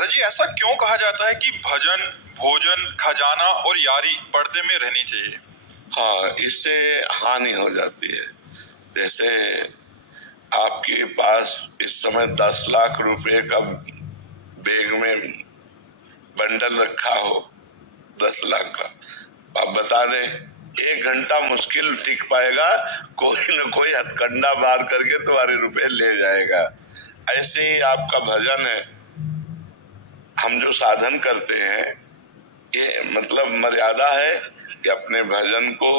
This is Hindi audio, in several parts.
महाराज जी, ऐसा क्यों कहा जाता है कि भजन, भोजन, खजाना और यारी पर्दे में रहनी चाहिए? हाँ, इससे हानि हो जाती है। जैसे आपके पास इस समय 10 लाख रुपए का बैग में बंडल रखा हो, 10 लाख का, आप बता दें 1 घंटा मुश्किल टिक पाएगा, कोई न कोई हथकंडा मार करके तुम्हारे रुपए ले जाएगा। ऐसे ही आपका भजन है, हम जो साधन करते हैं ये मतलब मर्यादा है कि अपने भजन को,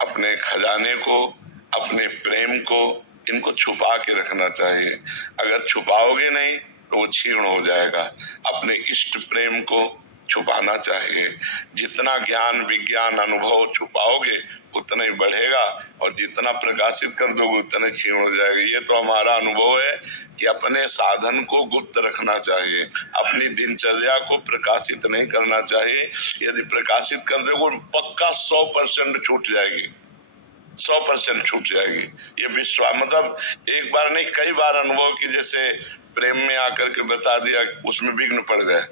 अपने खजाने को, अपने प्रेम को, इनको छुपा के रखना चाहिए। अगर छुपाओगे नहीं तो वो क्षीण हो जाएगा। अपने इष्ट प्रेम को छुपाना चाहिए। जितना ज्ञान विज्ञान अनुभव छुपाओगे उतना ही बढ़ेगा, और जितना प्रकाशित कर दोगे उतना क्षीण हो जाएगा। ये तो हमारा अनुभव है कि अपने साधन को गुप्त रखना चाहिए, अपनी दिनचर्या को प्रकाशित नहीं करना चाहिए। यदि प्रकाशित कर दोगे पक्का 100% छूट जाएगी, 100% छूट जाएगी। ये विश्वास, मतलब एक बार नहीं कई बार अनुभव की, जैसे प्रेम में आकर के बता दिया उसमें विघ्न पड़ गए।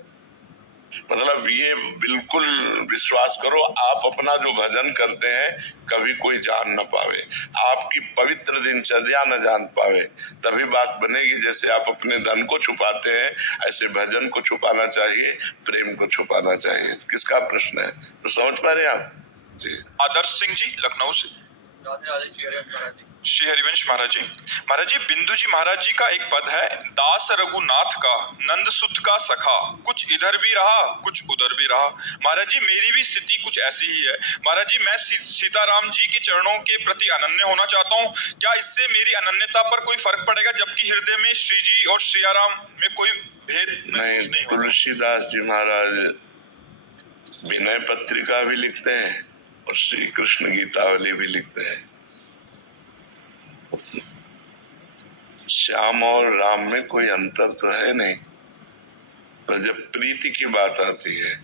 मतलब ये बिल्कुल विश्वास करो, आप अपना जो भजन करते हैं कभी कोई जान न पावे, आपकी पवित्र दिनचर्या न जान पावे, तभी बात बनेगी। जैसे आप अपने धन को छुपाते हैं, ऐसे भजन को छुपाना चाहिए, प्रेम को छुपाना चाहिए। किसका प्रश्न है, तो समझ पा रहे हैं आप जी? आदर्श सिंह जी, लखनऊ से। श्री हरिवंश महाराज जी। महाराज जी, बिंदु जी महाराज जी का एक पद है, दास रघुनाथ का नंद सुत का सखा, कुछ इधर भी रहा कुछ उधर भी रहा। महाराज जी, मेरी भी स्थिति कुछ ऐसी ही है। महाराज जी, मैं सीताराम जी के चरणों के प्रति अनन्य होना चाहता हूँ। क्या इससे मेरी अनन्यता पर कोई फर्क पड़ेगा, जबकि हृदय में श्री जी और सियाराम में कोई भेद नहीं? तुलसीदास जी महाराज विनय पत्रिका भी लिखते हैं और श्री कृष्ण गीतावली भी लिखते हैं। श्याम और राम में कोई अंतर तो है नहीं, पर जब प्रीति की बात आती है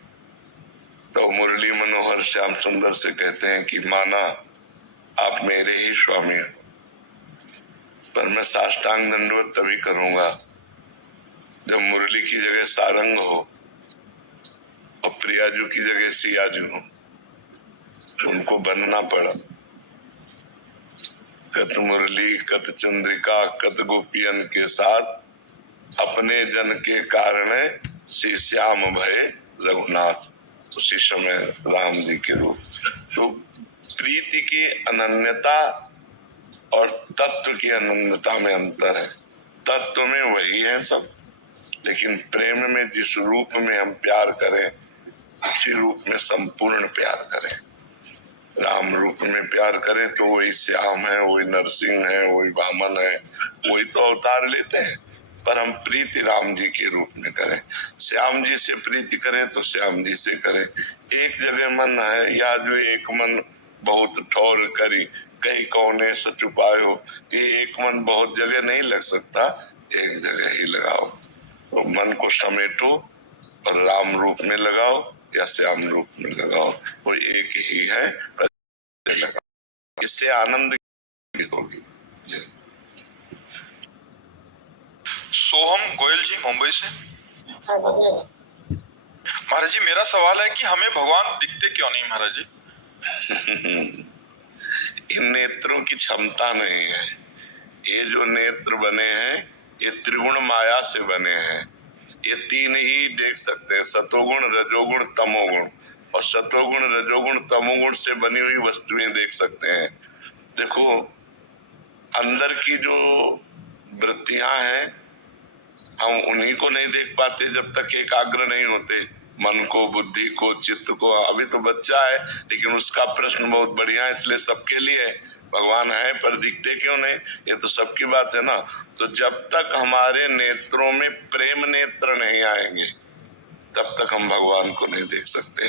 तो मुरली मनोहर श्याम सुंदर से कहते हैं कि माना आप मेरे ही स्वामी हो, पर मैं साष्टांग दंडवत तभी करूंगा जब मुरली की जगह सारंग हो और प्रियाजू की जगह सियाजू हो। उनको बनना पड़ा। कत मुरली कत चंद्रिका कत गोपियन के साथ, अपने जन के कारण श्री श्याम भय रघुनाथ। उसी समय राम जी के रूप। तो प्रीति की अनन्यता और तत्व की अनन्यता में अंतर है। तत्व में वही है सब, लेकिन प्रेम में जिस रूप में हम प्यार करें उसी रूप में संपूर्ण प्यार करें। राम रूप में प्यार करें तो वही श्याम है, वही नरसिंह है, वही वामन है, वही तो अवतार लेते हैं। पर हम प्रीति राम जी के रूप में करें। श्याम जी से प्रीति करें तो श्याम जी से करें। एक जगह मन है, या जो एक मन बहुत ठौर करी कहीं कौने सच उपायो। ये एक मन बहुत जगह नहीं लग सकता, एक जगह ही लगाओ। तो मन को समेटो और राम रूप में लगाओ या श्याम रूप में लगाओ, वो एक ही है। इससे आनंद होगी। सोहम गोयल जी, मुंबई से। महाराज जी, मेरा सवाल है कि हमें भगवान दिखते क्यों नहीं महाराज जी? इन नेत्रों की क्षमता नहीं है। ये जो नेत्र बने हैं ये त्रिगुण माया से बने हैं। ये तीन ही देख सकते हैं, सतोगुण रजोगुण तमोगुण। और सतोगुण रजोगुण तमोगुण से बनी हुई वस्तुएं देख सकते हैं। देखो, अंदर की जो वृत्तियां हैं हम उन्हीं को नहीं देख पाते जब तक एकाग्र नहीं होते। मन को, बुद्धि को, चित्त को। अभी तो बच्चा है, लेकिन उसका प्रश्न बहुत बढ़िया है, इसलिए सबके लिए भगवान है पर दिखते क्यों नहीं, ये तो सबकी बात है ना। तो जब तक हमारे नेत्रों में प्रेम नेत्र नहीं आएंगे तब तक हम भगवान को नहीं देख सकते।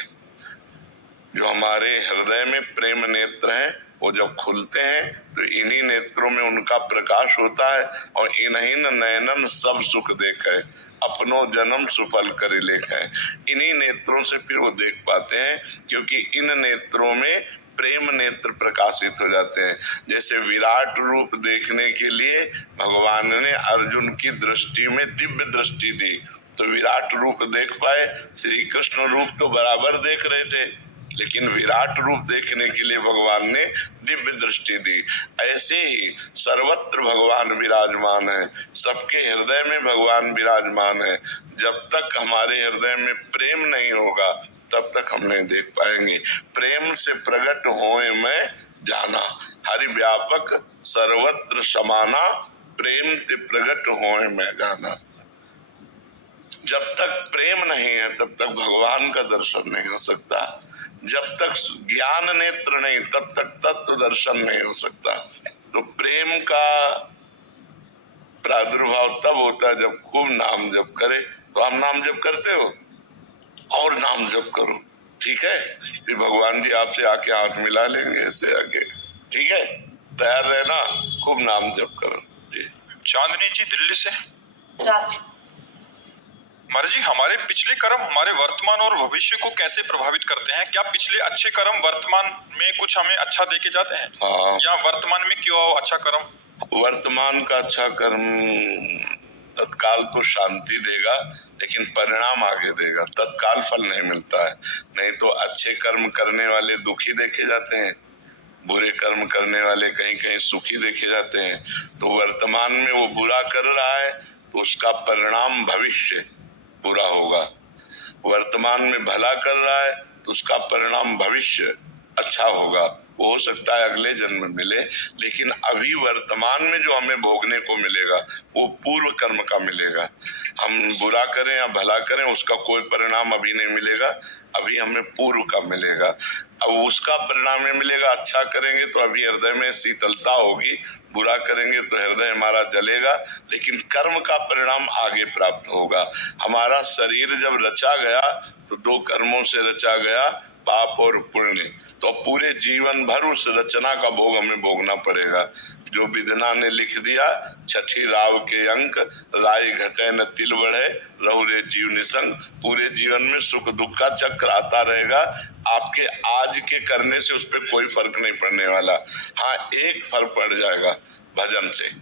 जो हमारे हृदय में प्रेम नेत्र हैं वो जब खुलते हैं तो इन्हीं नेत्रों में उनका प्रकाश होता है। और इन्हीं नयनन सब सुख देखे, अपनों जन्म सुफल कर लेखे। इन्हीं नेत्रों से फिर वो देख पाते हैं, क्योंकि इन नेत्रों में प्रेम नेत्र प्रकाशित हो जाते हैं। जैसे विराट रूप देखने के लिए भगवान ने अर्जुन की दृष्टि में दिव्य दृष्टि दी, तो विराट रूप देख पाए। श्री कृष्ण रूप तो बराबर देख रहे थे, लेकिन विराट रूप देखने के लिए भगवान ने दिव्य दृष्टि दी। ऐसे ही सर्वत्र भगवान विराजमान है, सबके हृदय में भगवान विराजमान है। जब तक हमारे हृदय में प्रेम नहीं होगा तब तक हम नहीं देख पाएंगे। प्रेम से प्रकट होए मैं जाना, हरि व्यापक सर्वत्र समाना, प्रेम ते प्रकट होए मैं जाना। जब तक प्रेम नहीं है तब तक भगवान का दर्शन नहीं हो सकता। जब तक ज्ञान नेत्र नहीं तब तक तत्व दर्शन नहीं हो सकता। तो प्रेम का प्रादुर्भाव तब होता है जब खूब नाम जप करे। तो हम नाम जप करते हो और नाम जप करो, ठीक है? फिर भगवान जी आपसे आके हाथ मिला लेंगे ऐसे आके, ठीक है? तैयार रहना, खूब नाम जप करो जी। चांदनी जी दिल्ली से। महाराज जी, हमारे पिछले कर्म हमारे वर्तमान और भविष्य को कैसे प्रभावित करते हैं? क्या पिछले अच्छे कर्म वर्तमान में कुछ हमें अच्छा देके जाते हैं? हाँ, या वर्तमान में क्यों आओ अच्छा कर्म? वर्तमान का अच्छा कर्म तत्काल तो शांति देगा, लेकिन परिणाम आगे देगा। तत्काल फल नहीं मिलता है। नहीं तो अच्छे कर्म करने वाले दुखी देखे जाते हैं, बुरे कर्म करने वाले कहीं कहीं सुखी देखे जाते हैं। तो वर्तमान में वो बुरा कर रहा है तो उसका परिणाम भविष्य बुरा होगा। वर्तमान में भला कर रहा है तो उसका परिणाम भविष्य अच्छा होगा। वो हो सकता है अगले जन्म में मिले, लेकिन अभी वर्तमान में जो हमें भोगने को मिलेगा वो पूर्व कर्म का मिलेगा। हम बुरा करें या भला करें उसका कोई परिणाम अभी नहीं मिलेगा, अभी हमें पूर्व का मिलेगा। अब उसका परिणाम ये मिलेगा, अच्छा करेंगे तो अभी हृदय में शीतलता होगी, बुरा करेंगे तो हृदय हमारा जलेगा, लेकिन कर्म का परिणाम आगे प्राप्त होगा। हमारा शरीर जब रचा गया तो दो कर्मों से रचा गया, पाप और पुण्य। तो पूरे जीवन भर उस रचना का भोग हमें भोगना पड़ेगा। जो विधना ने लिख दिया, छठी राव के अंक, राय घटे न तिल बढ़े, रहु रे जीव निसंग। पूरे जीवन में सुख दुख का चक्र आता रहेगा। आपके आज के करने से उस पर कोई फर्क नहीं पड़ने वाला। हाँ, एक फर्क पड़ जाएगा भजन से।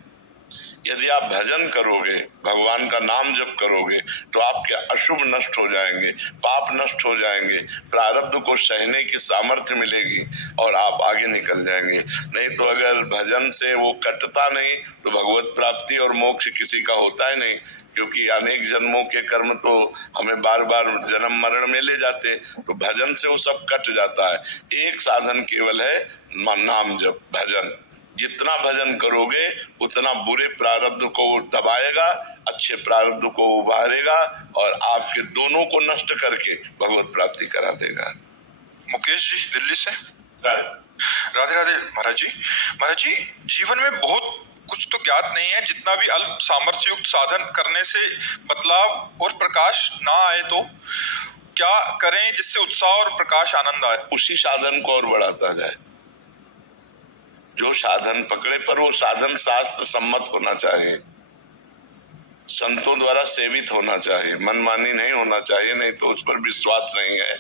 यदि आप भजन करोगे, भगवान का नाम जप करोगे, तो आपके अशुभ नष्ट हो जाएंगे, पाप नष्ट हो जाएंगे, प्रारब्ध को सहने की सामर्थ्य मिलेगी और आप आगे निकल जाएंगे। नहीं तो अगर भजन से वो कटता नहीं तो भगवत प्राप्ति और मोक्ष किसी का होता ही नहीं, क्योंकि अनेक जन्मों के कर्म तो हमें बार बार जन्म मरण में ले जाते। तो भजन से वो सब कट जाता है। एक साधन केवल है, नाम जप, भजन। जितना भजन करोगे उतना बुरे प्रारब्ध को दबाएगा, अच्छे प्रारब्ध को उभारेगा और आपके दोनों को नष्ट करके भगवत प्राप्ति करा देगा। मुकेश जी दिल्ली से। राधे राधे महाराज जी। महाराज जी, जीवन में बहुत कुछ तो ज्ञात नहीं है, जितना भी अल्प सामर्थ्य युक्त साधन करने से बदलाव और प्रकाश ना आए तो क्या करें जिससे उत्साह और प्रकाश आनंद आए? उसी साधन को और बढ़ाता जाए। जो साधन पकड़े पर वो साधन शास्त्र सम्मत होना चाहिए, संतों द्वारा सेवित होना चाहिए, मनमानी नहीं होना चाहिए, नहीं तो उस पर विश्वास नहीं है।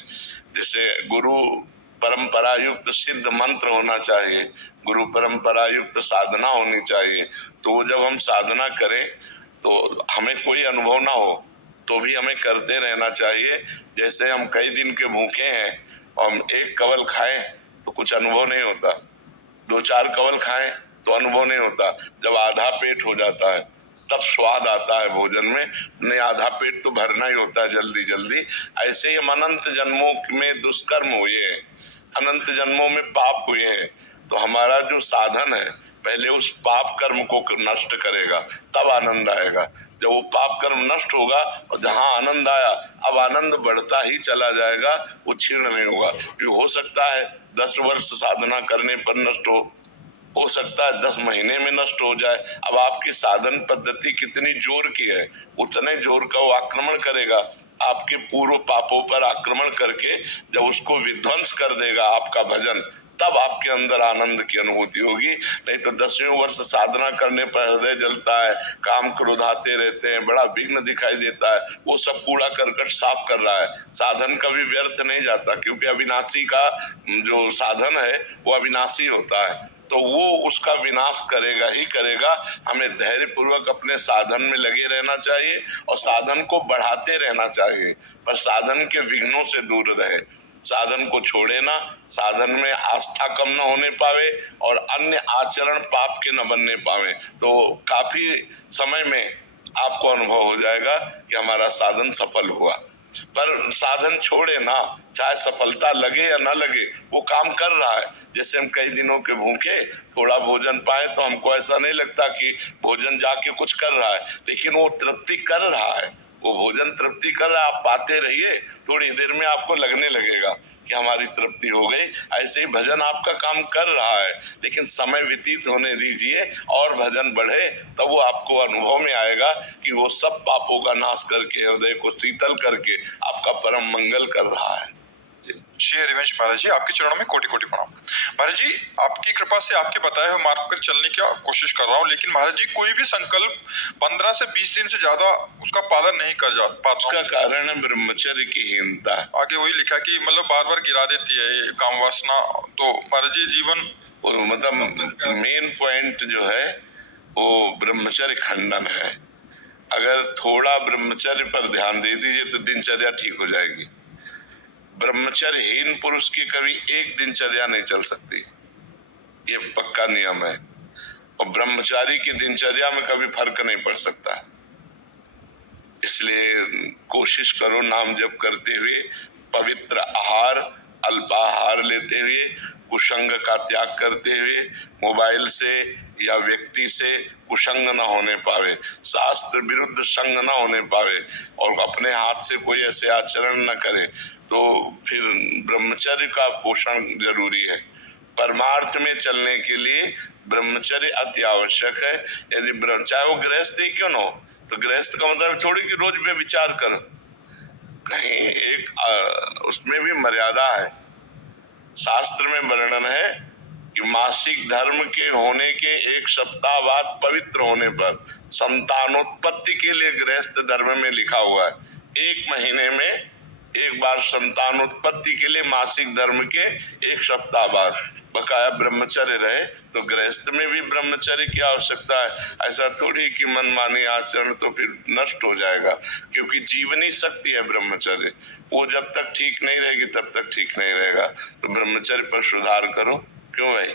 जैसे गुरु परंपरा युक्त सिद्ध मंत्र होना चाहिए, गुरु परंपरा युक्त साधना होनी चाहिए। तो जब हम साधना करें तो हमें कोई अनुभव ना हो तो भी हमें करते रहना चाहिए। जैसे हम कई दिन के भूखे हैं और हम एक कवल खाएं तो कुछ अनुभव नहीं होता, 2-4 कवल खाएं तो अनुभव नहीं होता। जब आधा पेट हो जाता है तब स्वाद आता है भोजन में। नहीं, आधा पेट तो भरना ही होता है जल्दी जल्दी। ऐसे ही हम अनंत जन्मों में दुष्कर्म हुए हैं, अनंत जन्मों में पाप हुए हैं। तो हमारा जो साधन है पहले उस पाप कर्म को नष्ट करेगा, तब आनंद आएगा। जब वो पाप कर्म नष्ट होगा और जहाँ आनंद आया, अब आनंद बढ़ता ही चला जाएगा, वो क्षीण नहीं होगा। हो सकता है 10 वर्ष साधना करने पर नष्ट हो सकता है 10 महीने में नष्ट हो जाए। अब आपकी साधन पद्धति कितनी जोर की है, उतने जोर का वो आक्रमण करेगा, आपके पूर्व पापों पर आक्रमण करके जब उसको विध्वंस कर देगा आपका भजन, तब आपके अंदर आनंद की अनुभूति होगी। नहीं तो 10वें वर्ष साधना करने पर हृदय जलता है, काम क्रोध आते रहते हैं, बड़ा विघ्न दिखाई देता है, वो सब कूड़ा करकट साफ कर रहा है। साधन कभी व्यर्थ नहीं जाता, क्योंकि अविनाशी का जो साधन है वो अविनाशी होता है। तो वो उसका विनाश करेगा ही करेगा। हमें धैर्य पूर्वक अपने साधन में लगे रहना चाहिए और साधन को बढ़ाते रहना चाहिए, पर साधन के विघ्नों से दूर रहे, साधन को छोड़े ना, साधन में आस्था कम न होने पावे और अन्य आचरण पाप के न बनने पावे। तो काफी समय में आपको अनुभव हो जाएगा कि हमारा साधन सफल हुआ। पर साधन छोड़े ना, चाहे सफलता लगे या ना लगे, वो काम कर रहा है। जैसे हम कई दिनों के भूखे थोड़ा भोजन पाए तो हमको ऐसा नहीं लगता कि भोजन जाके कुछ कर रहा है, लेकिन वो तृप्ति कर रहा है, वो भोजन तृप्ति कर रहा है। आप पाते रहिए, थोड़ी देर में आपको लगने लगेगा कि हमारी तृप्ति हो गई। ऐसे ही भजन आपका काम कर रहा है, लेकिन समय व्यतीत होने दीजिए और भजन बढ़े, तब वो आपको अनुभव में आएगा कि वो सब पापों का नाश करके, हृदय को शीतल करके आपका परम मंगल कर रहा है। श्री हरिवंश महाराज जी, आपके चरणों में कोटि कोटि प्रणाम। महाराज जी, आपकी कृपा से आपके बताए हुए मार्ग पर चलने की कोशिश कर रहा हूँ, लेकिन महाराज जी कोई भी संकल्प 15 से 20 दिन से ज्यादा उसका पालन नहीं कर पाता। उसका कारण है ब्रह्मचर्य की हीनता। आगे वही लिखा कि मतलब बार बार गिरा देती है ये काम वासना। तो महाराज जी जीवन मतलब मेन पॉइंट जो है वो ब्रह्मचर्य खंडन है। अगर थोड़ा ब्रह्मचर्य पर ध्यान दे दीजिए तो दिनचर्या ठीक हो जाएगी। ब्रह्मचर्यहीन पुरुष की कभी एक दिनचर्या नहीं चल सकती, ये पक्का नियम है। और ब्रह्मचारी की दिनचर्या में कभी फर्क नहीं पड़ सकता। इसलिए कोशिश करो नाम जप करते हुए, पवित्र आहार अल्पाहार लेते हुए, कुसंग का त्याग करते हुए, मोबाइल से या व्यक्ति से कुसंग न होने पावे, शास्त्र विरुद्ध संग न होने पावे और अपने हाथ से कोई ऐसे आचरण न करे, तो फिर ब्रह्मचर्य का पोषण जरूरी है। परमार्थ में चलने के लिए ब्रह्मचर्य अति आवश्यक है। यदि चाहे वो गृहस्थ ही क्यों न हो, तो गृहस्थ का मतलब थोड़ी कि रोज पे विचार करो, नहीं, एक उसमें भी मर्यादा है। शास्त्र में वर्णन है कि मासिक धर्म के होने के 1 सप्ताह बाद पवित्र होने पर संतानोत्पत्ति के लिए गृहस्थ धर्म में लिखा हुआ है 1 महीने में एक बार संतानोत्पत्ति के लिए मासिक धर्म के 1 सप्ताह बाद बकाया ब्रह्मचर्य रहे। तो गृहस्थ में भी ब्रह्मचर्य की आवश्यकता है। ऐसा थोड़ी कि मनमानी आचरण तो फिर नष्ट हो जाएगा, क्योंकि जीवनी शक्ति है ब्रह्मचर्य, वो जब तक ठीक नहीं रहेगी तब तक ठीक नहीं रहेगा। तो ब्रह्मचर्य पर सुधार करो। क्यों भाई?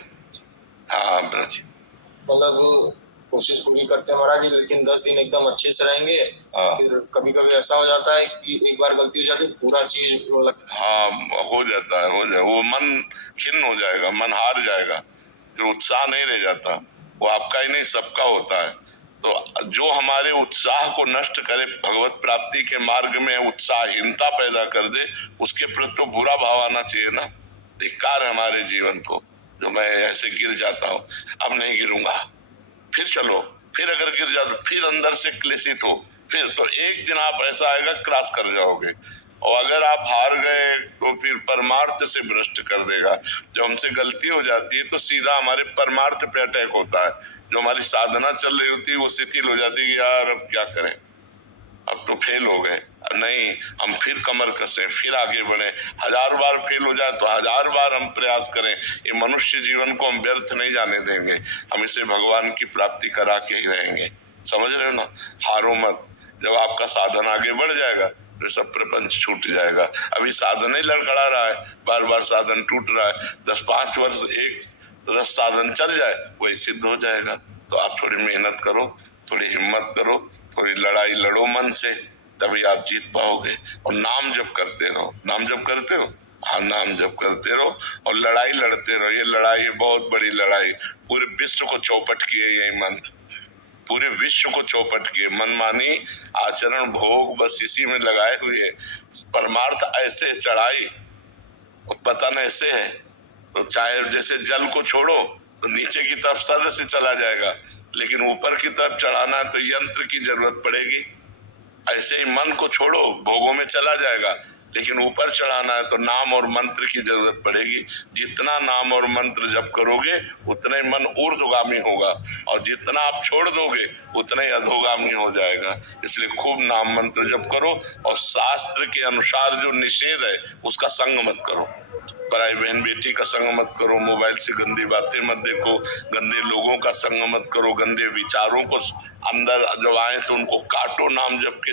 हाँ, मतलब कोशिश पूरी करते हैं महाराज, लेकिन 10 दिन एकदम अच्छे से रहेंगे। फिर कभी कभी ऐसा हो जाता है कि एक बार गलती हो जाती है, पूरा चीज हाँ हो जाता है, हो जाए, वो मन खिन्न हो जाएगा, मन हार जाएगा, जो उत्साह नहीं रह जाता। वो आपका ही नहीं, सबका होता है। तो जो हमारे उत्साह को नष्ट करे, भगवत प्राप्ति के मार्ग में उत्साहहीनता पैदा कर दे, उसके प्रति तो बुरा भाव आना चाहिए ना। धिक्कार है हमारे जीवन को, जो मैं ऐसे गिर जाता हूँ, अब नहीं गिरूंगा, फिर चलो, फिर अगर गिर जाओ तो फिर अंदर से क्लेशित हो, फिर तो एक दिन आप ऐसा आएगा क्रॉस कर जाओगे। और अगर आप हार गए तो फिर परमार्थ से भ्रष्ट कर देगा। जब हमसे गलती हो जाती है तो सीधा हमारे परमार्थ पे अटैक होता है। जो हमारी साधना चल रही होती है वो शिथिल हो जाती है, यार अब क्या करें, अब तो फेल हो गए, नहीं, हम फिर कमर कसें, फिर आगे बढ़े। 1000 बार फेल हो जाए तो 1000 बार हम प्रयास करें। ये मनुष्य जीवन को हम व्यर्थ नहीं जाने देंगे, हम इसे भगवान की प्राप्ति करा के ही रहेंगे। समझ रहे हो ना? हारो मत। जब आपका साधन आगे बढ़ जाएगा तो सब प्रपंच छूट जाएगा। अभी साधन ही लड़खड़ा रहा है, बार बार साधन टूट रहा है। 10-5 वर्ष एक रस साधन चल जाए, वही सिद्ध हो जाएगा। तो आप थोड़ी मेहनत करो, थोड़ी हिम्मत करो, थोड़ी लड़ाई लड़ो मन से, तभी आप जीत पाओगे। और नाम जप करते रहो। नाम जप करते हो? हाँ, नाम जप करते रहो और लड़ाई लड़ते रहो। ये लड़ाई बहुत बड़ी लड़ाई, पूरे विश्व को चौपट किए यही मन, पूरे विश्व को चौपट किए। मनमानी आचरण भोग बस इसी में लगाए हुए। परमार्थ ऐसे चढ़ाई पतन ऐसे है। तो चाहे जैसे जल को छोड़ो तो नीचे की तरफ सद से चला जाएगा, लेकिन ऊपर की तरफ चढ़ाना है तो यंत्र की जरूरत पड़ेगी। ऐसे ही मन को छोड़ो, भोगों में चला जाएगा, लेकिन ऊपर चढ़ाना है तो नाम और मंत्र की जरूरत पड़ेगी। जितना नाम और मंत्र जप करोगे उतना ही मन ऊर्ध्वगामी होगा, और जितना आप छोड़ दोगे उतना ही अधोगामी हो जाएगा। इसलिए खूब नाम मंत्र जप करो और शास्त्र के अनुसार जो निषेध है उसका संग मत करो। पराई बहन बेटी का संग मत करो, मोबाइल से गंदी बातें मत देखो, गंदे लोगों का संग मत करो, गंदे विचारों को अंदर जब आए तो उनको काटो नाम जप के।